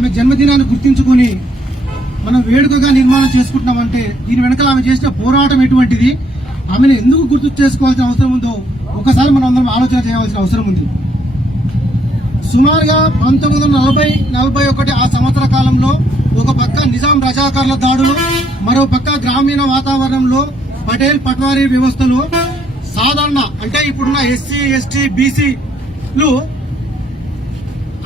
ఆమె జన్మదినాన్ని గుర్తించుకుని మనం వేడుకగా నిర్మాణం చేసుకుంటున్నామంటే దీని వెనకాల ఆమె చేసిన పోరాటం ఎటువంటిది? ఆమెను ఎందుకు గుర్తు చేసుకోవాల్సిన అవసరం ఉందో ఒకసారి మనం అందరం ఆలోచన చేయవలసిన అవసరం ఉంది. సుమారుగా పంతొమ్మిది వందల నలభై నలభై ఒకటి ఆ సంవత్సర కాలంలో ఒక పక్క నిజాం రజాకారుల దాడులు మరో పక్క గ్రామీణ వాతావరణంలో పటేల్ పట్వారీ వ్యవస్థలో సాధారణ అంటే ఇప్పుడున్న ఎస్సీ ఎస్టీ బీసీలు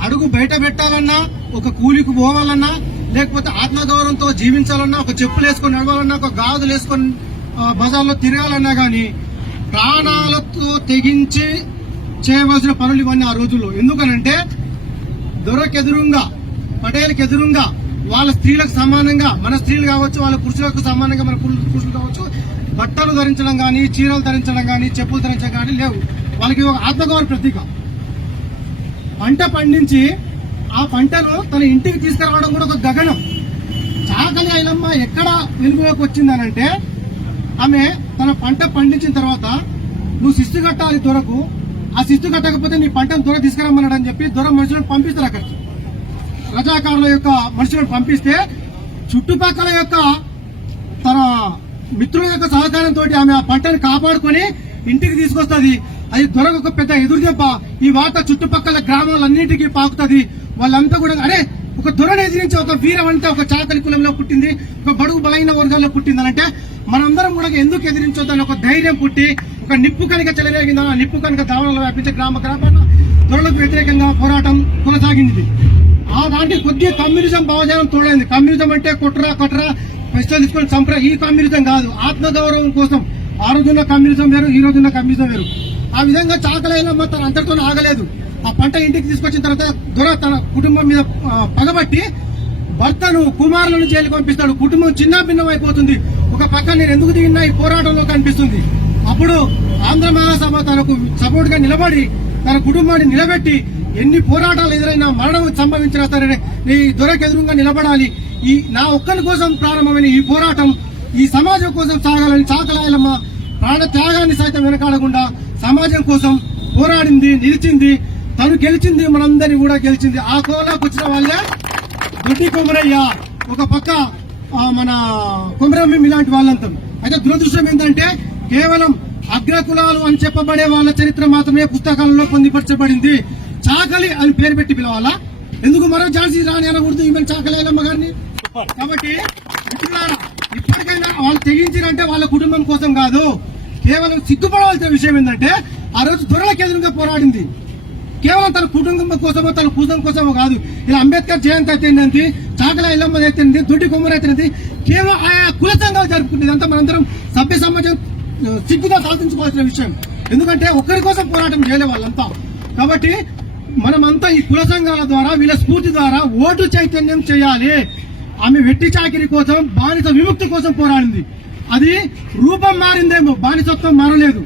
అడుగు బయట పెట్టాలన్నా ఒక కూలికి పోవాలన్నా లేకపోతే ఆత్మగౌరవంతో జీవించాలన్నా ఒక చెప్పులు వేసుకొని నడవాలన్నా ఒక గాజులు వేసుకొని బజార్లో తిరగాలన్నా కానీ ప్రాణాలతో తెగించి చేయవలసిన పనులు ఇవన్నీ ఆ రోజుల్లో. ఎందుకనంటే దొరకెదురుగా పటేల్కి ఎదురుగా వాళ్ళ స్త్రీలకు సమానంగా మన స్త్రీలు కావచ్చు వాళ్ళ పురుషులకు సమానంగా మన పురుషులు కావచ్చు బట్టలు ధరించడం కానీ చీరలు ధరించడం కానీ చెప్పులు ధరించడం కానీ లేవు. వాళ్ళకి ఒక ఆత్మగౌరవ ప్రతీక. పంట పండించి ఆ పంటను తన ఇంటికి తీసుకురావడం కూడా ఒక గగనం. చాకలి ఐలమ్మ ఎక్కడ వెలుగులోకి వచ్చిందనంటే ఆమె తన పంట పండించిన తర్వాత నువ్వు శిస్తు కట్టాలి దొరకు ఆ శిస్తు కట్టకపోతే నీ పంటను దొర తీసుకురమ్మన్నాడు అని చెప్పి దొర మనుషులను పంపిస్తారు అక్కడికి. రజాకారుల యొక్క మనుషులను పంపిస్తే చుట్టుపక్కల యొక్క తన మిత్రుల యొక్క సహకారంతో ఆమె ఆ పంటను కాపాడుకొని ఇంటికి తీసుకొస్తుంది. అది దొరకు ఒక పెద్ద ఎదురు దెబ్బ ఈ వార్త చుట్టుపక్కల గ్రామాలన్నింటికి పాకుతుంది. వాళ్ళంతా కూడా అరే ఒక దొరను ఎదిరించి ఒక వీరం అంటే ఒక చాకలి కులంలో పుట్టింది ఒక బడుగు బలైన వర్గాల్లో పుట్టింది అంటే మనందరం కూడా ఎందుకు ఎదిరించొద్దని ఒక ధైర్యం పుట్టి ఒక నిప్పు కనుక చెలరేగిందా ఆ నిప్పు కనుక దావణలో వ్యాపించే గ్రామ గ్రామాల దొరలకు వ్యతిరేకంగా పోరాటం కొనసాగింది. ఆ దాంట్లో కొద్దిగా కమ్యూనిజం భావజాలం తోడైంది. కమ్యూనిజం అంటే కొట్రా కొట్రా ప్రశ్నలు తీసుకొని సంప్ర ఈ కమ్యూనిజం కాదు ఆత్మగౌరవం కోసం. ఆ రోజున్న కమ్యూనిజం వేరు ఈ రోజున్న కమ్యూనిజం వేరు. ఆ విధంగా చాకలైన తన అంతటితో ఆగలేదు. ఆ పంట ఇంటికి తీసుకొచ్చిన తర్వాత దొర తన కుటుంబం మీద పగబట్టి భర్తను కుమారులను జైలు పంపిస్తాడు. కుటుంబం చిన్న భిన్నం అయిపోతుంది ఒక పక్క నేను ఎందుకు దిగినా ఈ పోరాటంలో కనిపిస్తుంది. అప్పుడు ఆంధ్ర మహాసభ తనకు సపోర్ట్గా నిలబడి తన కుటుంబాన్ని నిలబెట్టి ఎన్ని పోరాటాలు ఎదురైనా మరణం సంభవించినా సరే ఈ దొరకు ఎదురుగా నిలబడాలి. ఈ నా ఒక్కరి కోసం ప్రారంభమైన ఈ పోరాటం ఈ సమాజం కోసం సాగాలని చాకలాయలమ్మ ప్రాణ త్యాగాన్ని సైతం వెనకాడకుండా సమాజం కోసం పోరాడింది నిలిచింది. తను గెలిచింది మనందరినీ కూడా గెలిచింది. ఆ కోలాకు వచ్చిన వాళ్ళే దొడ్డి కొమరయ్య ఒక పక్క మన కొమరమ్మి ఇలాంటి వాళ్ళంతా. అయితే దురదృష్టం ఏంటంటే కేవలం అగ్రకులాలు అని చెప్పబడే వాళ్ళ చరిత్ర మాత్రమే పుస్తకాలలో పొందిపరచబడింది. చాకలి అని పేరు పెట్టి పిలవాలా? ఎందుకు మరో ఝాన్సీ రాణి అనకూడదు? ఈమె చాకలి గారిని. కాబట్టి ఇప్పటికైనా వాళ్ళు తెగించారంటే వాళ్ళ కుటుంబం కోసం కాదు. కేవలం సిగ్గుపడవలసిన విషయం ఏంటంటే ఆ రోజు దొరలకు ఎదురుగా పోరాడింది. కేవలం తన కుటుంబం కోసమో తన కుటుంబం కోసమో కాదు. ఇలా అంబేద్కర్ జయంతి అయితేంది చాకల ఇల్లమ్మ అయితేంది దొడ్డి కొమ్మరి అయితేంది కేవలం ఆయా కుల సంఘాలు జరుపుకుంటుంది. అంతా మనందరం సభ్య సమాజం సిగ్గుగా సాధించుకోవాల్సిన విషయం. ఎందుకంటే ఒకరి కోసం పోరాటం చేయలే వాళ్ళంతా. కాబట్టి మనమంతా ఈ కుల సంఘాల ద్వారా వీళ్ళ స్ఫూర్తి ద్వారా ఓటు చైతన్యం చేయాలి. ఆమె వెట్టి చాకిరి కోసం బానిస విముక్తి కోసం పోరాడింది. అది రూపం మారిందేమో బానిసత్వం మారలేదు.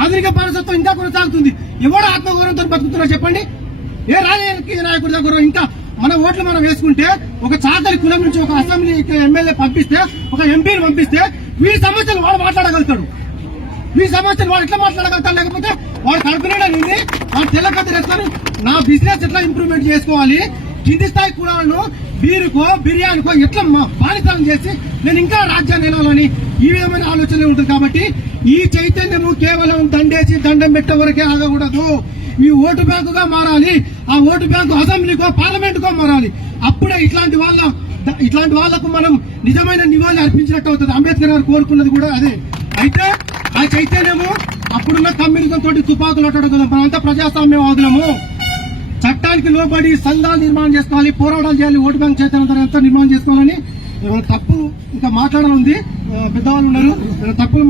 ఆధునిక బానిసత్వం ఇంకా కొనసాగుతుంది. ఎవడు ఆత్మగౌరవంతో బతుకుతున్నా చెప్పండి? ఏ రాజకీయ నాయకుడి దగ్గర ఇంకా మన ఓట్లు మనం వేసుకుంటే ఒక చాకలి కులం నుంచి ఒక అసెంబ్లీ ఎమ్మెల్యే పంపిస్తే ఒక ఎంపీని పంపిస్తే ఈ సమస్యలు వాడు మాట్లాడగలుగుతాడు. ఈ సమస్యలు వాడు ఎట్లా మాట్లాడగలుగుతాడు? లేకపోతే వాడు కడుపునేడని ఉంది వాడు తెల్లకత్తి నా బిజినెస్ ఎట్లా ఇంప్రూవ్మెంట్ చేసుకోవాలి? కింది స్థాయి కులాలను బీరుకో బిర్యానీకో ఎట్లా మా చేసి నేను ఇంకా రాజ్యాన్ని నిలవాలని ఈ విధమైన ఆలోచన ఉంటుంది కాబట్టి ఈ చైతన్యము కేవలం దండేసి దండం పెట్టే వరకే ఆగకూడదు. ఈ ఓటు బ్యాంకుగా మారాలి ఆ ఓటు బ్యాంకు అసెంబ్లీకో పార్లమెంటుకో మారాలి. అప్పుడే ఇట్లాంటి వాళ్ళ ఇట్లాంటి వాళ్ళకు మనం నిజమైన నివాళి అర్పించినట్టు అవుతుంది. అంబేద్కర్ గారు కోరుకున్నది కూడా అదే. అయితే ఆ చైతన్యము అప్పుడున్న కమ్యూనిజం తోటి తుపాకులు అట్టడం కదా. మనంతా ప్రజాస్వామ్యవాదులము చట్టానికి లోబడి సంఘాలు నిర్మాణం చేసుకోవాలి పోరాటాలు చేయాలి ఓటు బ్యాంక్ ఎంత నిర్మాణం చేసుకోవాలని తప్పు ఇంకా మాట్లాడాలని ఉంది. ఆ, పెద్దవాళ్ళు ఉన్నారు. తప్పులు